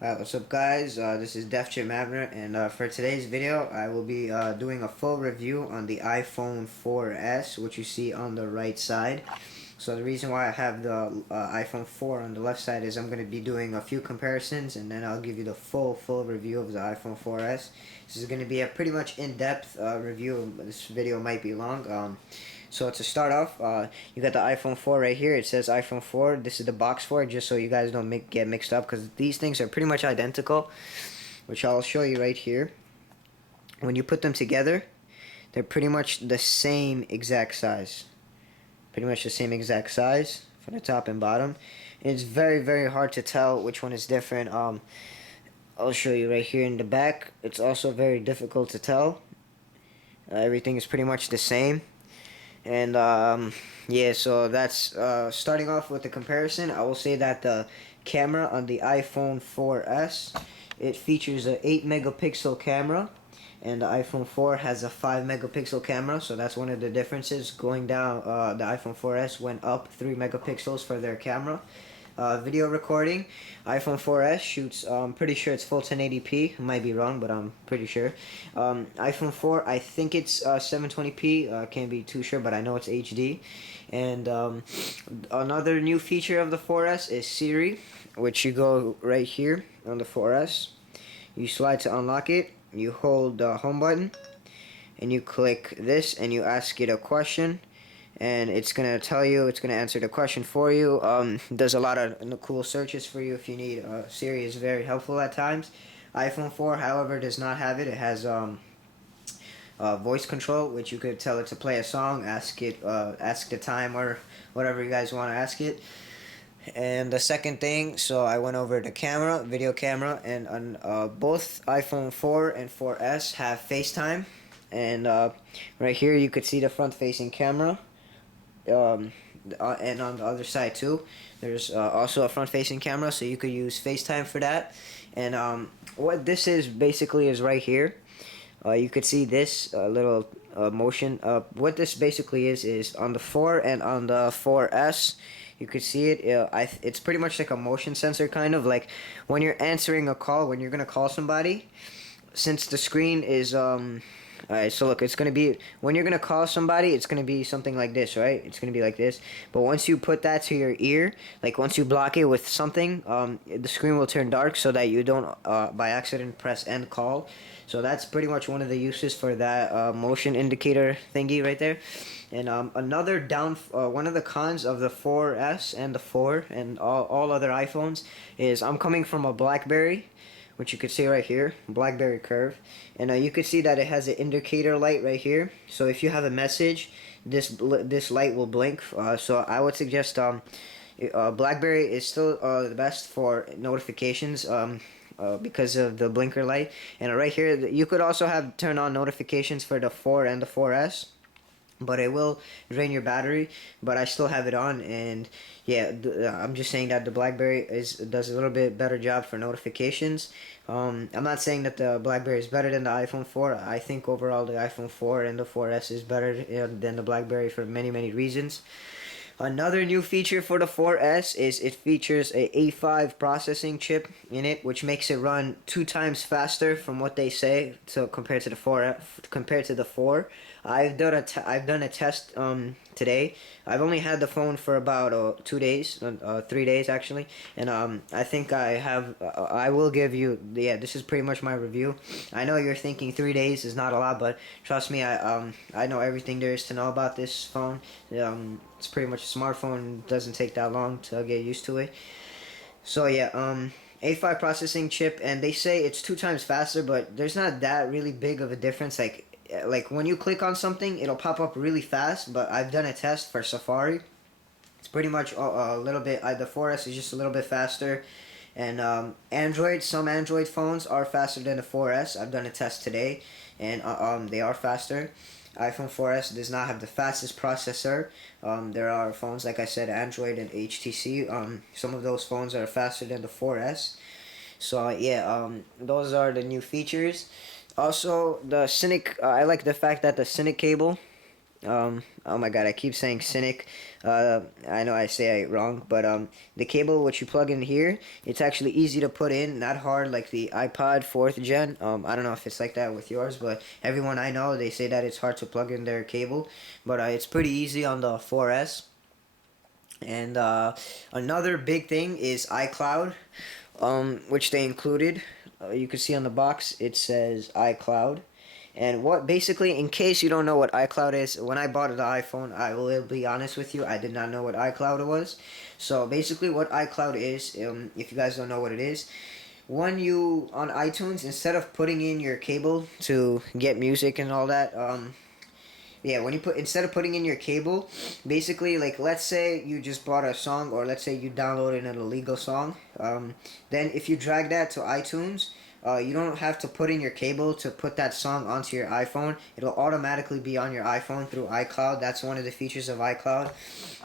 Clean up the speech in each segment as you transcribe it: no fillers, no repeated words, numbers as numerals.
What's up guys, this is Def Jim Abner, and for today's video I will be doing a full review on the iPhone 4S, which you see on the right side. So the reason why I have the iPhone 4 on the left side is I'm going to be doing a few comparisons, and then I'll give you the full review of the iPhone 4S. This is going to be a pretty much in-depth review. This video might be long. So to start off, you got the iPhone 4 right here. It says iPhone 4. This is the box for it, just so you guys don't get mixed up, because these things are pretty much identical, which I'll show you right here. When you put them together, they're pretty much the same exact size. Pretty much the same exact size from the top and bottom. And it's very hard to tell which one is different. I'll show you right here in the back. It's also very difficult to tell. Everything is pretty much the same. And yeah, so that's starting off with the comparison. I will say that the camera on the iPhone 4S, it features a 8 megapixel camera, and the iPhone 4 has a 5 megapixel camera. So that's one of the differences. Going down, the iPhone 4S went up 3 megapixels for their camera. Video recording, iPhone 4S shoots, pretty sure it's full 1080p. I might be wrong, but I'm pretty sure. iPhone 4, I think it's 720p. Can't be too sure, but I know it's HD. And another new feature of the 4S is Siri, which you go right here on the 4S. You slide to unlock it. You hold the home button, and you click this, and you ask it a question. And it's gonna tell you, it's gonna answer the question for you. Does a lot of cool searches for you if you need. Siri is very helpful at times. iPhone 4, however, does not have it. It has voice control, which you could tell it to play a song, ask the time, or whatever you guys want to ask it. And the second thing, so I went over the camera, video camera, and on both iPhone 4 and 4S have FaceTime. And right here you could see the front-facing camera. And on the other side too, there's also a front-facing camera, so you could use FaceTime for that. And what this is basically is right here. You could see this little motion. What this basically is on the 4 and on the 4S, you could see it. It's pretty much like a motion sensor, kind of like when you're answering a call, when you're gonna call somebody. Since the screen is Alright, so look, it's going to be, when you're going to call somebody, it's going to be something like this, right? It's going to be like this. But once you put that to your ear, like once you block it with something, the screen will turn dark so that you don't, by accident, press end call. So that's pretty much one of the uses for that motion indicator thingy right there. And another one of the cons of the 4S and the 4 and all other iPhones is I'm coming from a BlackBerry, which you could see right here, BlackBerry Curve, and you could see that it has an indicator light right here. So if you have a message, this light will blink. So I would suggest BlackBerry is still the best for notifications. Because of the blinker light. And right here, you could also have turn on notifications for the 4 and the 4S, but it will drain your battery. But I still have it on, and yeah, I'm just saying that the BlackBerry does a little bit better job for notifications. I'm not saying that the BlackBerry is better than the iPhone 4. I think overall the iPhone 4 and the 4S is better than the BlackBerry for many reasons. Another new feature for the 4S is it features a A5 processing chip in it, which makes it run 2 times faster from what they say. So compared to the 4, I've done a test today. I've only had the phone for about 2 days, 3 days actually, and I think I will give you, yeah, this is pretty much my review. I know you're thinking 3 days is not a lot, but trust me, I know everything there is to know about this phone. It's pretty much a smartphone. It doesn't take that long to get used to it. So yeah, A5 processing chip, and they say it's 2 times faster, but there's not that really big of a difference. Like when you click on something, it'll pop up really fast. But I've done a test for Safari. It's pretty much a little bit. The 4S is just a little bit faster, and some Android phones are faster than the 4S. I've done a test today, and they are faster. iPhone 4S does not have the fastest processor. There are phones, like I said, Android and HTC. Some of those phones are faster than the 4S. So yeah, those are the new features. Also, the Cynic. I like the fact that the Cynic cable Oh my god, I keep saying Cynic. I know I say it wrong, but the cable which you plug in here, it's actually easy to put in, not hard like the iPod 4th gen. I don't know if it's like that with yours, but everyone I know, they say that it's hard to plug in their cable, but it's pretty easy on the 4S. And another big thing is iCloud, which they included. You can see on the box it says iCloud. And what basically, in case you don't know what iCloud is, when I bought the iPhone, I will be honest with you, I did not know what iCloud was. So basically, what iCloud is, if you guys don't know what it is, when you on iTunes, instead of putting in your cable to get music and all that, yeah, when you put instead of putting in your cable, basically, like, let's say you just bought a song, or let's say you downloaded an illegal song, then if you drag that to iTunes, you don't have to put in your cable to put that song onto your iPhone. It'll automatically be on your iPhone through iCloud. That's one of the features of iCloud.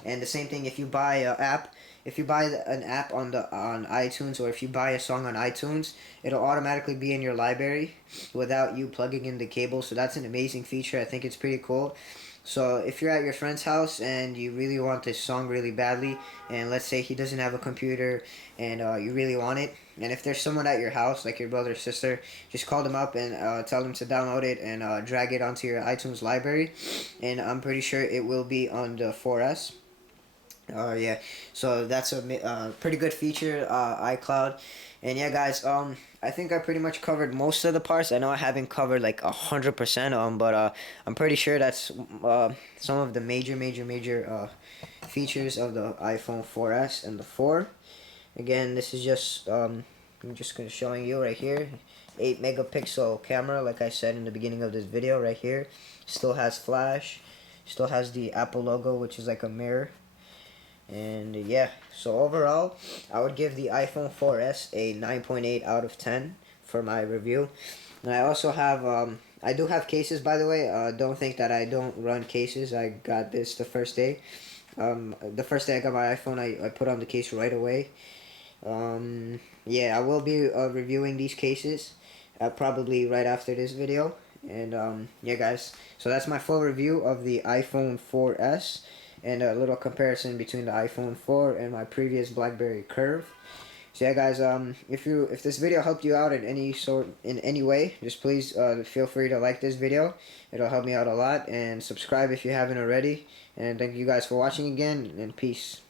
And the same thing if you buy an app. If you buy an app on iTunes, or if you buy a song on iTunes, it'll automatically be in your library without you plugging in the cable. So that's an amazing feature. I think it's pretty cool. So if you're at your friend's house and you really want this song really badly, and let's say he doesn't have a computer, and you really want it, and if there's someone at your house, like your brother or sister, just call them up and tell them to download it and drag it onto your iTunes library, and I'm pretty sure it will be on the 4S. Yeah, so that's a pretty good feature, iCloud. And yeah, guys, I think I pretty much covered most of the parts. I know I haven't covered like 100%, but I'm pretty sure that's some of the major features of the iPhone 4S and the 4. Again, this is just I'm just gonna showing you right here, 8 megapixel camera, like I said in the beginning of this video. Right here, still has flash, still has the Apple logo, which is like a mirror. And yeah, so overall, I would give the iPhone 4S a 9.8 out of 10 for my review. And I also have, I do have cases, by the way. Don't think that I don't run cases. I got this the first day. The first day I got my iPhone, I put on the case right away. Yeah, I will be reviewing these cases probably right after this video. And yeah, guys, so that's my full review of the iPhone 4S, and a little comparison between the iPhone 4 and my previous BlackBerry Curve. So yeah, guys, if this video helped you out in any way, just please feel free to like this video. It'll help me out a lot, and subscribe if you haven't already. And thank you guys for watching again, and peace.